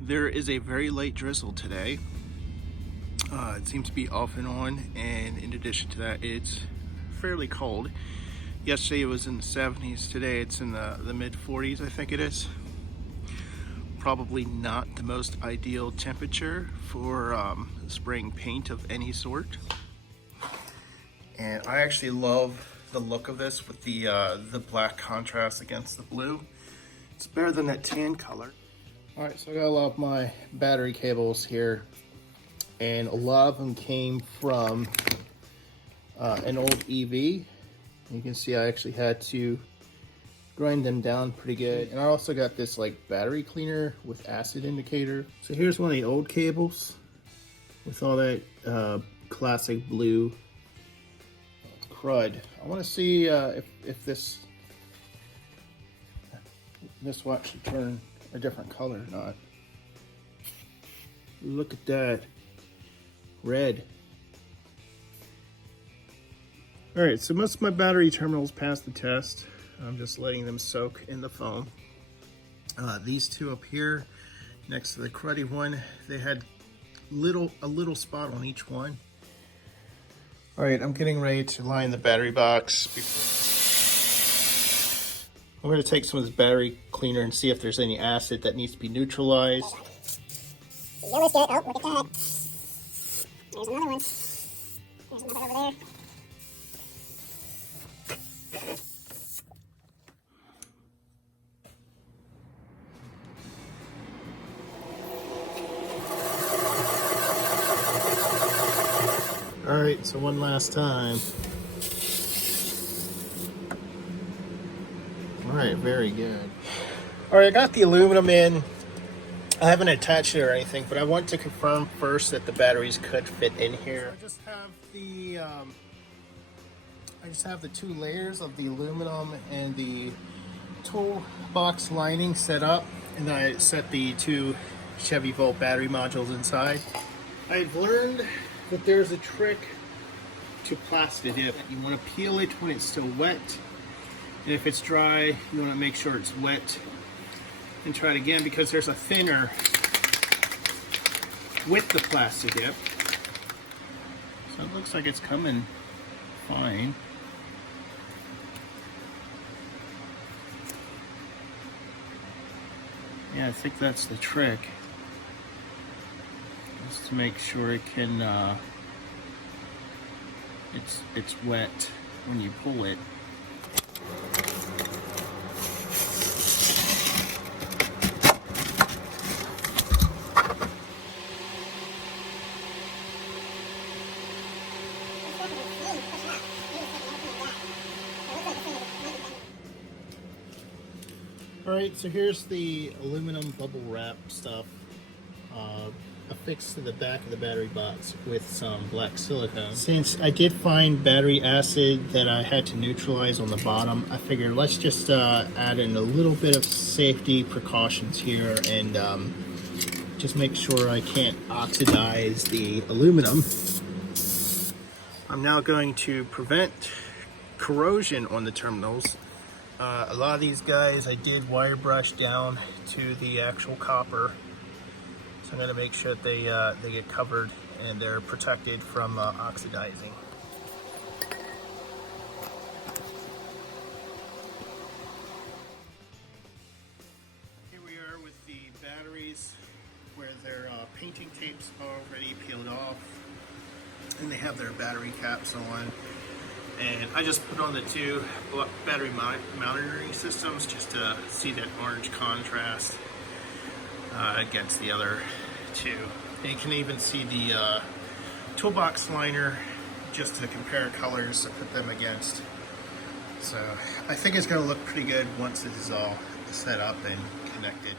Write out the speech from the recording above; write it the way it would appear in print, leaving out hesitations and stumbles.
There is a very light drizzle today. It seems to be off and on, and in addition to that, it's fairly cold. Yesterday it was in the 70s, today it's in the mid 40s, I think it is. Probably not the most ideal temperature for spraying paint of any sort. And I actually love the look of this with the black contrast against the blue. It's better than that tan color. All right, so I got a lot of my battery cables here, and a lot of them came from an old EV. You can see I actually had to grind them down pretty good. And I also got this like battery cleaner with acid indicator. So here's one of the old cables with all that classic blue crud. I want to see if this will actually turn a different color or not. Look at that. Red. Alright, so most of my battery terminals passed the test. I'm just letting them soak in the foam. These two up here next to the cruddy one, they had a little spot on each one. Alright, I'm getting ready to line the battery box. I'm going to take some of this battery cleaner and see if there's any acid that needs to be neutralized. You almost get it. Oh, look at that. There's another one. There's another over there. All right, so one last time. All right, very good. All right, I got the aluminum in. I haven't attached it or anything, but I want to confirm first that the batteries could fit in here. I just have the two layers of the aluminum and the toolbox lining set up, and then I set the two Chevy Volt battery modules inside. I've learned that there's a trick to Plasti Dip. You want to peel it when it's still wet, and if it's dry, you want to make sure it's wet and try it again, because there's a thinner with the Plasti Dip. So it looks like it's coming fine. Yeah, I think that's the trick. Just to make sure it can it's wet when you pull it. Alright, so here's the aluminum bubble wrap stuff affixed to the back of the battery box with some black silicone. Since I did find battery acid that I had to neutralize on the bottom, I figured let's just add in a little bit of safety precautions here and just make sure I can't oxidize the aluminum. I'm now going to prevent corrosion on the terminals. A lot of these guys I did wire brush down to the actual copper, so I'm going to make sure that they get covered and they're protected from oxidizing. Here we are with the batteries where their painting tapes are already peeled off and they have their battery caps on. And I just put on the two battery monitoring systems just to see that orange contrast against the other two. And you can even see the toolbox liner just to compare colors to put them against. So I think it's going to look pretty good once it is all set up and connected.